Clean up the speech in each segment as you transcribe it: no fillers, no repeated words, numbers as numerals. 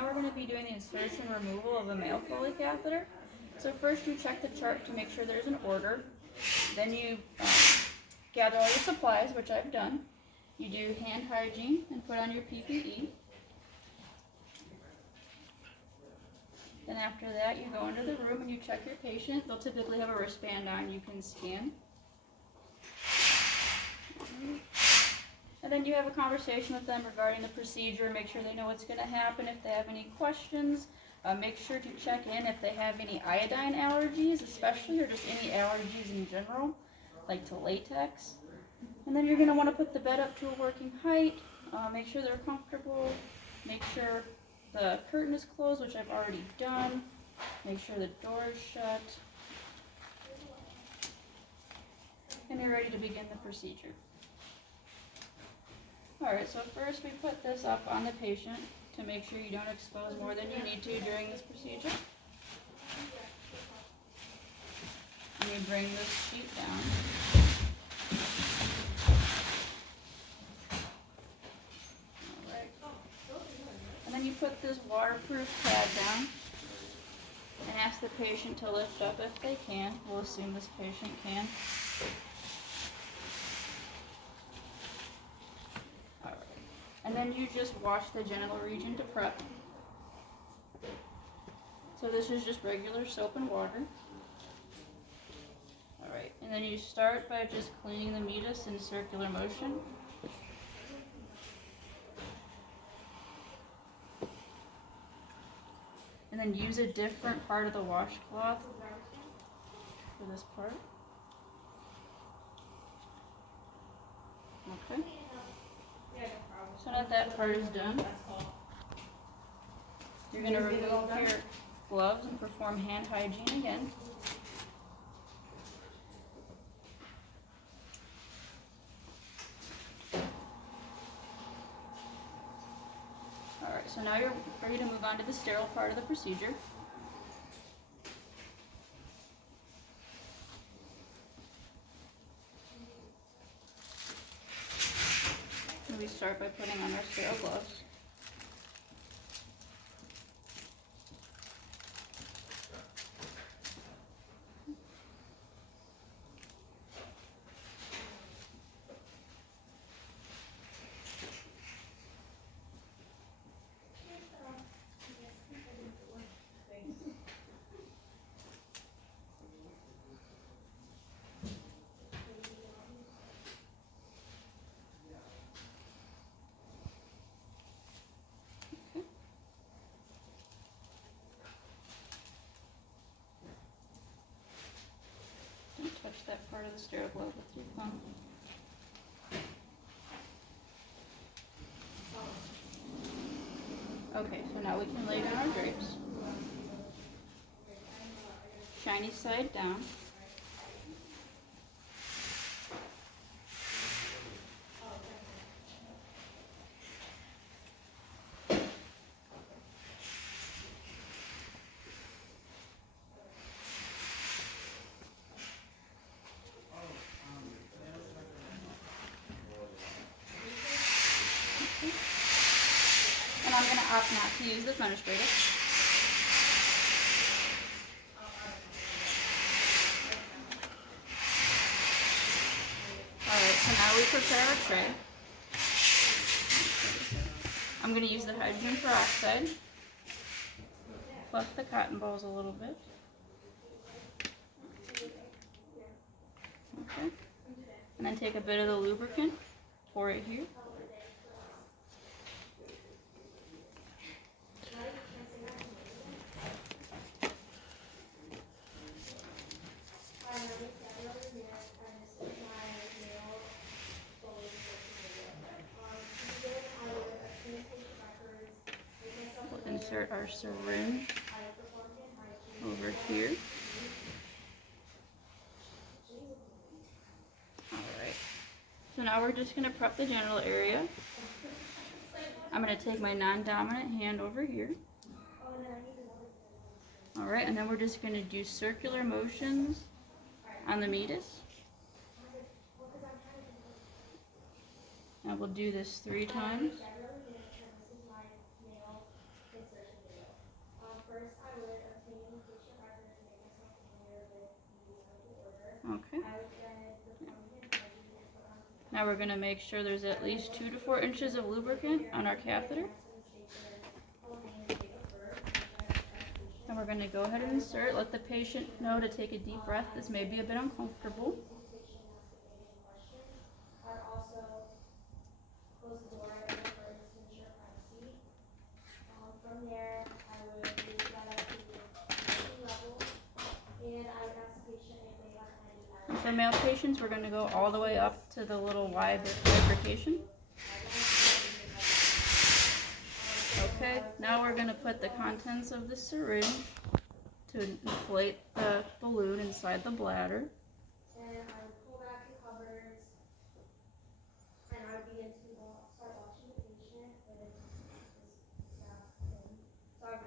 now we're going to be doing the insertion and removal of a male Foley catheter. So first you check the chart to make sure there's an order. Then you gather all your supplies, which I've done. You do hand hygiene and put on your PPE. Then after that, you go into the room and you check your patient. They'll typically have a wristband on you can scan. And then you have a conversation with them regarding the procedure, make sure they know what's going to happen. If they have any questions, make sure to check in if they have any iodine allergies, especially, or just any allergies in general, like to latex. And then you're going to want to put the bed up to a working height, make sure they're comfortable, make sure the curtain is closed, which I've already done, make sure the door is shut, and you're ready to begin the procedure. Alright, so first we put this up on the patient to make sure you don't expose more than you need to during this procedure. And you bring this sheet down. Alright. And then you put this waterproof pad down and ask the patient to lift up if they can. We'll assume this patient can. And then you just wash the genital region to prep. So this is just regular soap and water. Alright, and then you start by just cleaning the meatus in circular motion. And then use a different part of the washcloth for this part. Okay. So now that part is done, you're going to remove your gloves and perform hand hygiene again. Alright, so now you're ready to move on to the sterile part of the procedure. We start by putting on our sterile gloves. Touch that part of the sterile glove with your thumb. Okay, so now we can lay down our drapes. Shiny side down. And I'm going to opt not to use the fenestrator. Alright, so now we prepare our tray. I'm going to use the hydrogen peroxide. Fluff the cotton balls a little bit. Okay. And then take a bit of the lubricant, pour it here. We'll insert our syringe over here. Alright, so now we're just going to prep the genital area. I'm going to take my non-dominant hand over here. Alright, and then we're just going to do circular motions on the meatus. And we'll do this 3 times. Okay. Now we're going to make sure there's at least 2 to 4 inches of lubricant on our catheter. And we're going to go ahead and insert. Let the patient know to take a deep breath. This may be a bit uncomfortable. And for male patients, we're going to go all the way up to the little bifurcation. Okay, now we're going to put the contents of the syringe to inflate the balloon inside the bladder.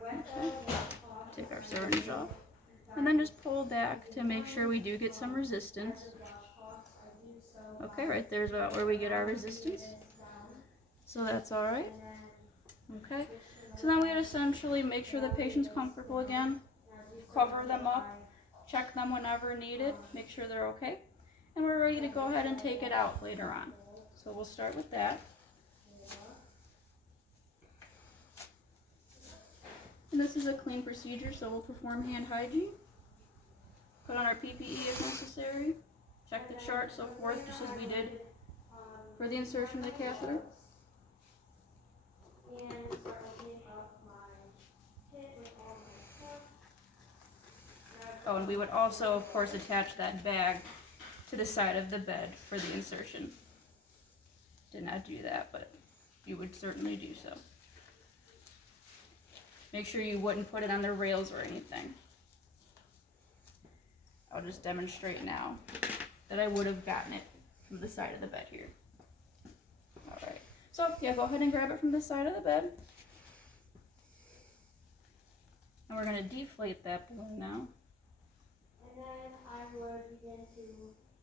Okay. Take our syringe off. And then just pull back to make sure we do get some resistance. Okay, right there's about where we get our resistance. So that's alright. Okay, so then we'd essentially make sure the patient's comfortable again, cover them up, check them whenever needed, make sure they're okay, and we're ready to go ahead and take it out later on. So we'll start with that. And this is a clean procedure, so we'll perform hand hygiene. Put on our PPE as necessary. Check the chart, so forth, just as we did for the insertion of the catheter. Oh, and we would also, of course, attach that bag to the side of the bed for the insertion. Did not do that, but you would certainly do so. Make sure you wouldn't put it on the rails or anything. I'll just demonstrate now that I would have gotten it from the side of the bed here. Alright, so yeah, go ahead and grab it from the side of the bed. And we're going to deflate that balloon now. And then I would begin to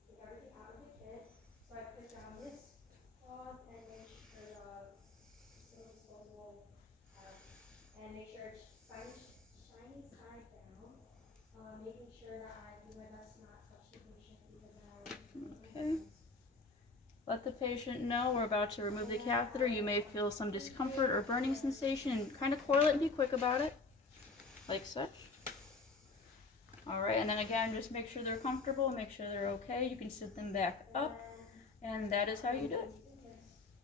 take everything out of the kit. So I put down this cloth and make sure the disposable and make sure it's shiny side down. Making sure that I do my best not touch the patient because then I will. Okay. Let the patient know we're about to remove the catheter. You may feel some discomfort or burning sensation, and kind of coil it and be quick about it, like such. Alright, and then again, just make sure they're comfortable, make sure they're okay. You can sit them back up, and that is how you do it.